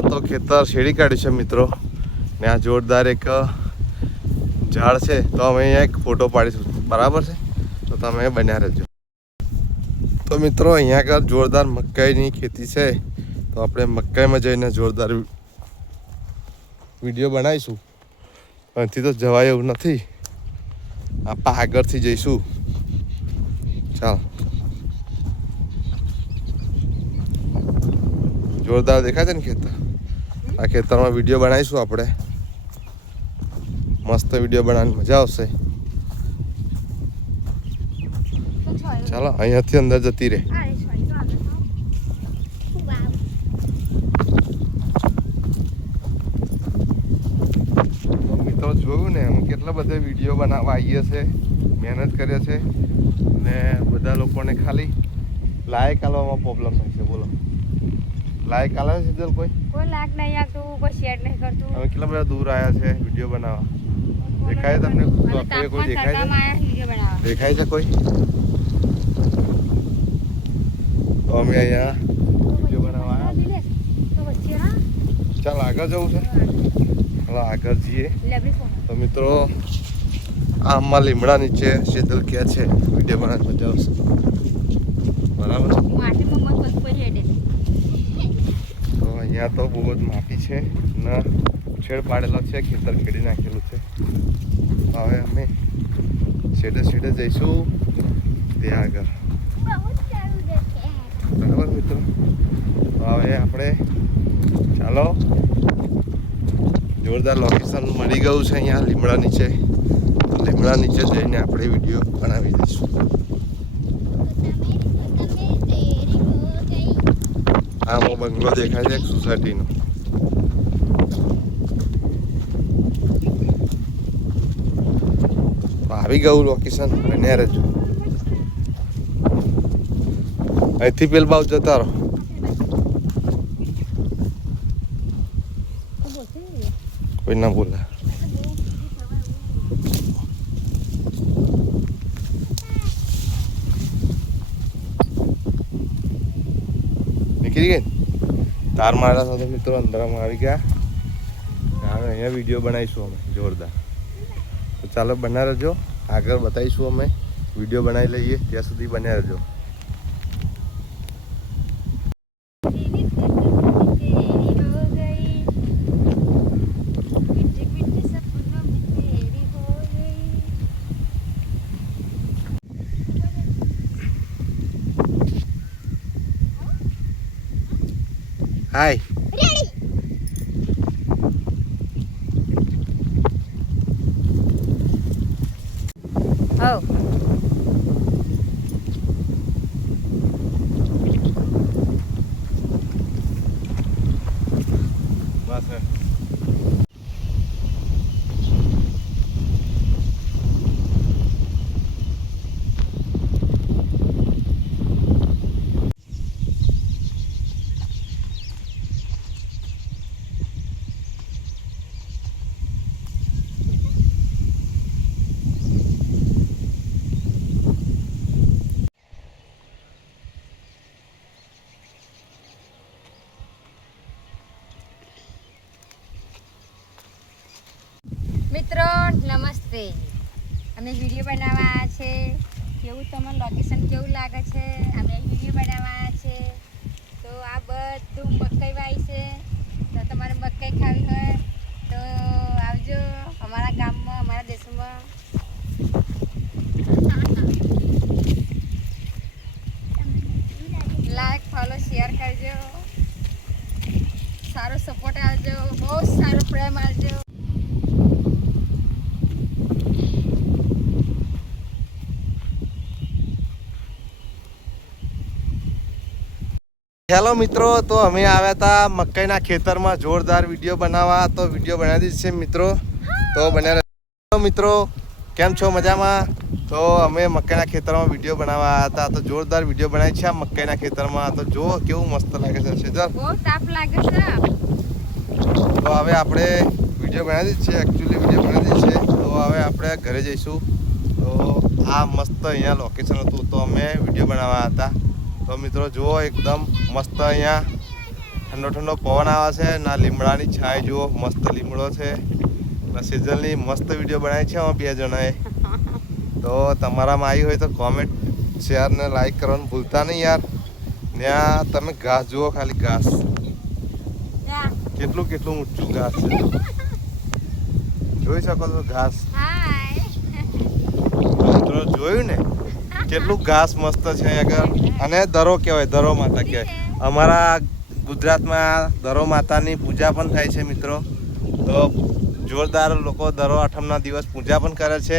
અહીંયા તો ખેતર શેડી કાઢ્યું છે મિત્રો ને આ જોરદાર એક ઝાડ છે તો અમે અહીંયા એક ફોટો પાડીશું બરાબર છે તો તમે બન્યા રહેજો તો મિત્રો અહીંયા આગળ જોરદાર મકાઈની ખેતી છે તો આપણે મકાઈમાં જઈને જોરદાર વિડીયો બનાવીશું અહીંથી તો જવાય એવું નથી આપણે આગળથી જઈશું ચાલ જોરદાર દેખાય છે ને ખેતર આ ખેતરમાં વિડીયો બનાવીશું આપણે મસ્ત વિડીયો બનાવવાની મજા આવશે ચાલો અહીંયાથી અંદર જતી રહે મિત્રો જોયું ને અમે કેટલા બધા વિડીયો બનાવવા આવીએ છે મહેનત કરીએ છે ને બધા લોકોને ખાલી લાઈક આલવામાં પ્રોબ્લેમ થાય છે બોલો લાઈક આલે છે જલ કોઈ લાઈક નહીં આવતું કોઈ શેર નહીં કરતું અમે કેટલા બધા દૂર આવ્યા છે વિડીયો બનાવવા દેખાય તમને કોઈ દેખાય છે દેખાય છે કોઈ તો અમે અહીંયા વિડીયો બનાવવા આવ્યા ચાલ આગળ જવું છે ચાલો આગળ જઈએ તો મિત્રો આમાં લીમડા નીચે શીતલ કે છે વિડીયો બનાવવાની મજા આવશે બરાબર તો અહીંયા તો બહુ જ માટી છે ને છેડ પાડેલો છે ખેતર ખેડી નાખેલું છે હવે અમે છેડે છેડે જઈશું ત્યાં આગળ બરાબર મિત્રો તો હવે આપણે ચાલો જોરદાર લોકેશન મળી ગયું છે અહીંયા લીમડા નીચે લીમડા નીચે જઈને આપણે વિડીયો બનાવી દઈશું આમાં બંગલો દેખાય છે એક સોસાયટીનો તો આવી ગયું લોકેશન બન્યા રહેજો અહીંથી પેલ બાજુ જતા રહો કોઈ ના બોલા નીકળી ગઈ તાર મારા સાથે મિત્રો અંદરમાં આવી ગયા હવે અહીંયા વિડીયો બનાવીશું અમે જોરદાર તો ચાલો બના રહેજો આગળ બતાવીશું અમે વિડીયો બનાવી લઈએ ત્યાં સુધી બન્યા રહેજો હાય મિત્રો નમસ્તે અમે વિડીયો બનાવવા આવ્યા છે કેવું તમને લોકેશન કેવું લાગે છે અમે વિડીયો બનાવવા આવ્યા છે તો આ બધું મકાઈ વાવી છે તો તમારે મકાઈ ખાવી હોય તો આવજો અમારા ગામમાં અમારા દેશમાં લાઈક ફોલો શેર કરજો સારો સપોર્ટ આપજો બહુ સારો પ્રેમ આપજો હેલો મિત્રો તો અમે આવ્યા હતા મકાઈના ખેતરમાં જોરદાર વિડીયો બનાવવા તો વિડીયો બનાવી દીધી છે મિત્રો તો બન્યા મિત્રો કેમ છો મજામાં તો અમે મકાઈના ખેતરમાં વિડીયો બનાવવા આવ્યા હતા તો જોરદાર વિડીયો બનાવી છે આ મકાઈના ખેતરમાં તો જો કેવું મસ્ત લાગે છે સેજલ બહુ તાપ લાગે છે તો હવે આપણે વિડીયો બનાવી દીધી છે એકચ્યુઅલી વિડીયો બનાવી દીધી છે તો હવે આપણે ઘરે જઈશું તો આ મસ્ત અહીંયા લોકેશન હતું તો અમે વિડીયો બનાવવા હતા તો મિત્રો જુઓ એકદમ મસ્ત અહીંયા ઠંડો ઠંડો પવન આવે છે ના લીમડાની છાય જુઓ મસ્ત લીમડો છે ના સિઝનની મસ્ત વિડીયો બનાવી છે અમે 2 જણાએ તો તમારામાં આવી હોય તો કોમેન્ટ શેર ને લાઈક કરવાનું ભૂલતા નહીં યાર ને આ તમે ઘાસ જુઓ ખાલી ઘાસ કેટલું કેટલું ઊંચું ઘાસ છે જોઈ શકો છો ઘાસ મિત્રો જોયું ને કેટલું ઘાસ મસ્ત છે આગળ અને દરો કહેવાય દરો માતા કહેવાય અમારા ગુજરાતમાં દરો માતાની પૂજા પણ થાય છે મિત્રો તો જોરદાર લોકો દરો આઠમના દિવસ પૂજા પણ કરે છે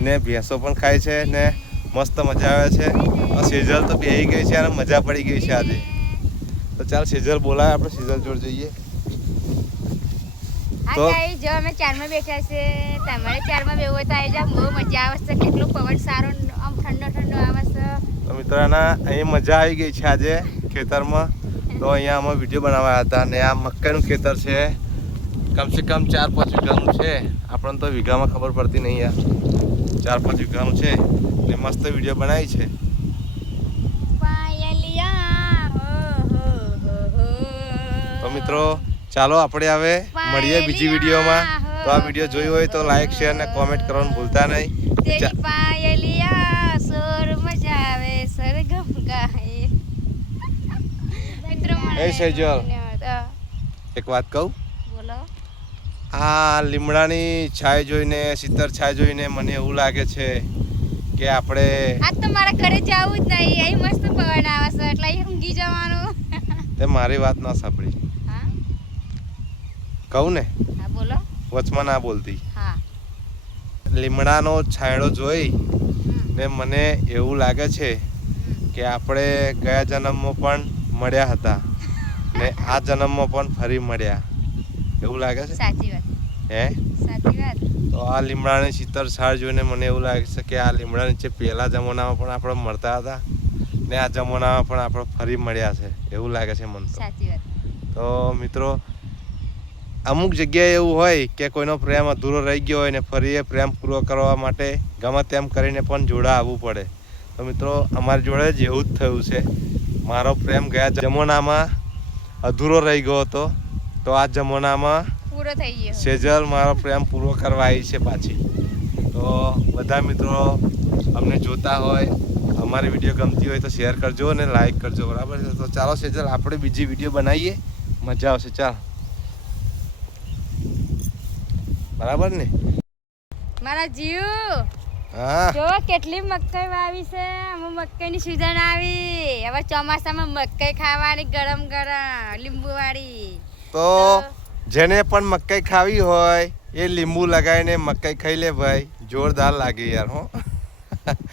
ને ભેંસો પણ ખાય છે ને મસ્ત મજા આવે છે સેજલ તો બેહી ગઈ છે અને મજા પડી ગઈ છે આજે તો ચાલ સેજલ બોલાય આપણે સેજલ જોડ જઈએ તો જો અમે 4માં બેઠા છે તમારે 4માં બેહવું હોય તો આવી જાવ બહુ મજા આવે છે કેટલું પવન સારો આમ ઠંડો ઠંડો આવે છે તો મિત્રોના અહીં મજા આવી ગઈ છે આજે ખેતરમાં તો અહીંયા અમે વિડીયો બનાવ્યા હતા ને આ મકાઈનું ખેતર છે કમસે કમ 4-5 વીઘાનું છે આપણને તો વીઘામાં ખબર પડતી નહીં યાર 4-5 વીઘાનું છે ને મસ્ત વિડીયો બનાવી છે તો મિત્રો ચાલો આપણે હવે મળીએ બીજી વિડીયોમાં તો આ વિડીયો જોઈ હોય તો લાઈક શેર ને કોમેન્ટ કરવાનું ભૂલતા નહીં એ સેજલ એક વાત કહું બોલો આ લીમડાની છાય જોઈને શીતળ છાય જોઈને મને એવું લાગે છે કે આપણે આજ તો મારા ઘરે જવું જ નહીં અહીં મસ્ત પવન આવે છે એટલે અહીં ઊંઘી જવાનું તે મારી વાત ના સાંભળી હા કહું ને હા બોલો વચમાં ના બોલતી હા લીમડાનો છાંયડો જોઈ ને મને એવું લાગે છે કે આપણે ગયા જન્મમાં પણ મળ્યા હતા ને આ જન્મમાં પણ ફરી મળ્યા એવું લાગે છે સાચી વાત હે સાચી વાત તો આ લીમડાની શીતળ છાળ જોઈને મને એવું લાગે છે કે આ લીમડા નીચે પહેલા જમાનામાં પણ આપણે મળતા હતા ને આ જમાનામાં પણ આપણે ફરી મળ્યા છે એવું લાગે છે મને સાચી વાત તો મિત્રો અમુક જગ્યાએ એવું હોય કે કોઈનો પ્રેમ અધૂરો રહી ગયો હોય ને ફરી એ પ્રેમ પૂરો કરવા માટે ગમે તેમ કરીને પણ જોડા આવવું પડે તો મિત્રો અમારી જોડે જ એવું જ થયું છે મારો પ્રેમ ગયા જમાનામાં અધૂરો રહી ગયો હતો તો આ જમાનામાં પૂરો થઈ ગયો સેજલ મારો પ્રેમ પૂરો કરવા આવી છે પાછી તો બધા મિત્રો અમને જોતા હોય અમારી વિડીયો ગમતી હોય તો શેર કરજો અને લાઈક કરજો બરાબર છે તો ચાલો સેજલ આપણે બીજી વિડીયો બનાવીએ મજા આવશે ચાલ બરાબર ને મારા જીવ હા જો કેટલી મકાઈ વાવી છે અમે મકાઈની સીઝન આવી હવે ચોમાસામાં મકાઈ ખાવાની ગરમ ગરમ લીંબુ વાળી તો જેને પણ મકાઈ ખાવી હોય એ લીંબુ લગાવીને મકાઈ ખાઈ લે ભાઈ જોરદાર લાગે યાર હો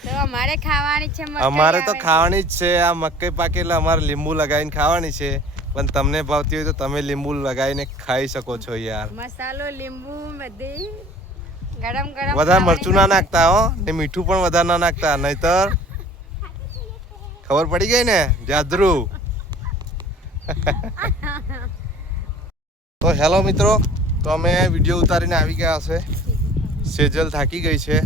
તો અમારે ખાવાની છે મકાઈ અમારે તો હવે. ખાવાની જ છે આ મકાઈ પાકે એટલે અમારે લીંબુ લગાવીને ખાવાની છે પણ તમને ભાવતી હોય તો તમે લીંબુ લગાવીને ખાઈ શકો છો યાર મસાલો લીંબુ બધી ગરમ ગરમ વધારે મરચું ના નાખતા હો ને મીઠું પણ વધારે ના નાખતા નહીતર ખબર પડી ગઈ ને જાદરું તો હેલો મિત્રો તો અમે વિડીયો ઉતારીને આવી ગયા છે સેજલ થાકી ગઈ છે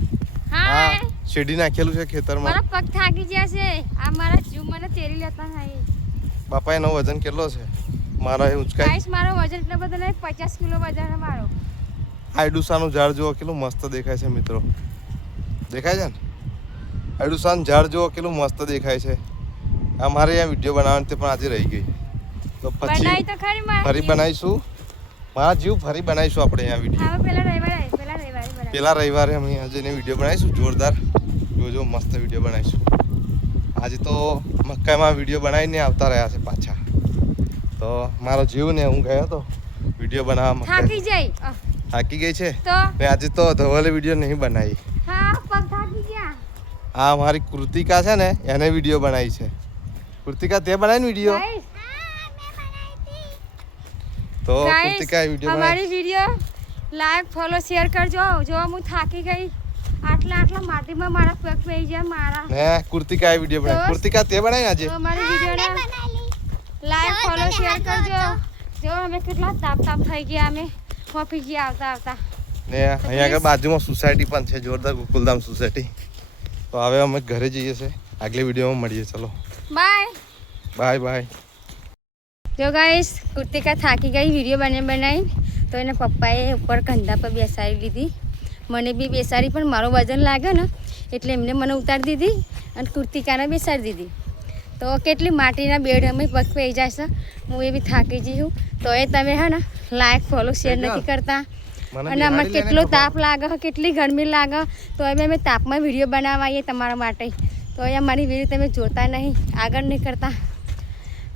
હા આ શેરડી નાખેલું છે ખેતરમાં મારા પગ થાકી ગયા છે આ મારા જીવ મને તેરી લેતા નહીં બાપા એનો વજન કેટલો છે મારા એ ઊંચકાઈ ગાઈસ મારો વજન એટલો બધો નહીં 50 કિલો વજન છે મારો આયડુસાનું ઝાડ જુઓ કેટલું મસ્ત દેખાય છે મિત્રો દેખાય છે ને આયડુસાનું ઝાડ જુઓ કેટલું મસ્ત દેખાય છે અમારે અહીંયા વિડીયો બનાવવાની તે પણ આજે રહી ગઈ તો બનાવી પછી તો ખરી મારા ફરી બનાવીશું મારા જીવ ફરી બનાવીશું આપણે અહીંયા વિડીયો હવે પેલા રવિવારે બનાવી પેલા રવિવારે અમે આજે એને વિડીયો બનાવીશું જોરદાર જોજો મસ્ત વિડીયો બનાવીશું આજે તો મકાઈમાં વિડીયો બનાવીને આવતા રહ્યા છે પાછા તો મારો જીવ ને હું ગયો હતો વિડીયો બનાવવા થાકી મકાઈ જાય થાકી ગઈ છે તો ને આજે તો ધવલે વિડીયો નહીં બનાવી હા પગ થાકી ગયા આ મારી કૃતિકા છે ને એને વિડીયો બનાવી છે કૃતિકા તે બનાવી વિડીયો ગાઈસ તો ગાઈસ કૃતિકા વિડીયો અમારી બનાવી વિડીયો લાઈક ફોલો શેર કરજો જો હું થાકી ગઈ આટલા માટીમાં મારા પગ પડી જાય મારા ને કૃતિકા વિડીયો બનાવી તો- કૃતિકા તે બનાવી આજે તો અમારી વિડીયોને લાઈક ફોલો શેર કરજો જો અમે કેટલા તાપ થઈ ગયા અમે કોફી ગયા આવતા ને અહીંયા આગળ બાજુમાં સોસાયટી પણ છે જોરદાર ગોકુલધામ સોસાયટી તો હવે અમે ઘરે જઈએ છીએ આગલી વિડીયોમાં મળીએ ચલો બાય બાય બાય તો ગાઈસ કૃતિકા થાકી ગઈ વિડીયો બનાવી તો એના પપ્પાએ ઉપર કંધા પર બેસાડી લીધી. મને બી બેસાડી પણ મારું વજન લાગે ને એટલે એમને મને ઉતારી દીધી અને કૃતિકાને બેસાડી દીધી. તો કેટલી માટીના બેડ અમે પગ પઈ જાય છે. હું એ બી થાકી જઈ છું. તો એ તમે હે ને લાઈક ફોલો શેર નથી કરતા. અને અમે કેટલો તાપ લાગે કેટલી ગરમી લાગે તો અમે તાપમાં વિડીયો બનાવીએ તમારા માટે. તો એ અમારી વિડીયો તમે જોતા નહીં આગળ નહીં કરતા.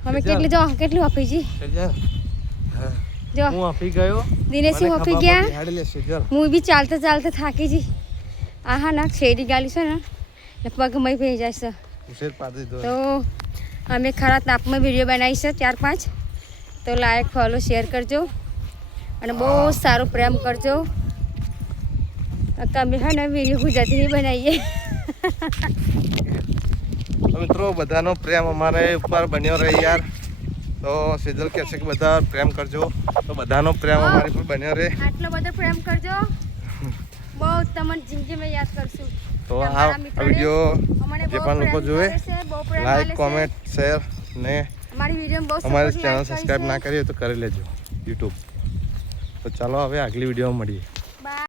અમે કેટલી ઓફી જો હું ઓફી ગયો દિનેશી ઓફી ગયા. હું બી ચાલતા ચાલતા થાકી જઈ. હા ના શેરી ગાલી છે ને એટલે પગ મય પઈ જાય છે. તો અમે ખરા તાપમાં વિડીયો બનાવી છે 4-5. તો લાઈક ફોલો શેર કરજો અને બહુ સારો પ્રેમ કરજો. તમે હા ને વિડીયો ગુજરાતી નહીં બનાવીએ. મિત્રો બધાનો પ્રેમ અમારે ઉપર બન્યો રહે યાર. તો સેજલ કહે છે કે બધા પ્રેમ કરજો તો બધાનો પ્રેમ અમારી પર બન્યો રહે. આટલો બધો પ્રેમ કરજો બહુ તમને જિંદગીમાં યાદ કરશું. તો આ વિડીયો જે પણ લોકો જોવે લાઈક કોમેન્ટ શેર ને અમારી વિડીયો બહુ અમારી ચેનલ સબસ્ક્રાઈબ ના કરી હોય તો કરી લેજો યુટ્યુબ. તો ચાલો હવે આગલી વિડીયોમાં મળીએ.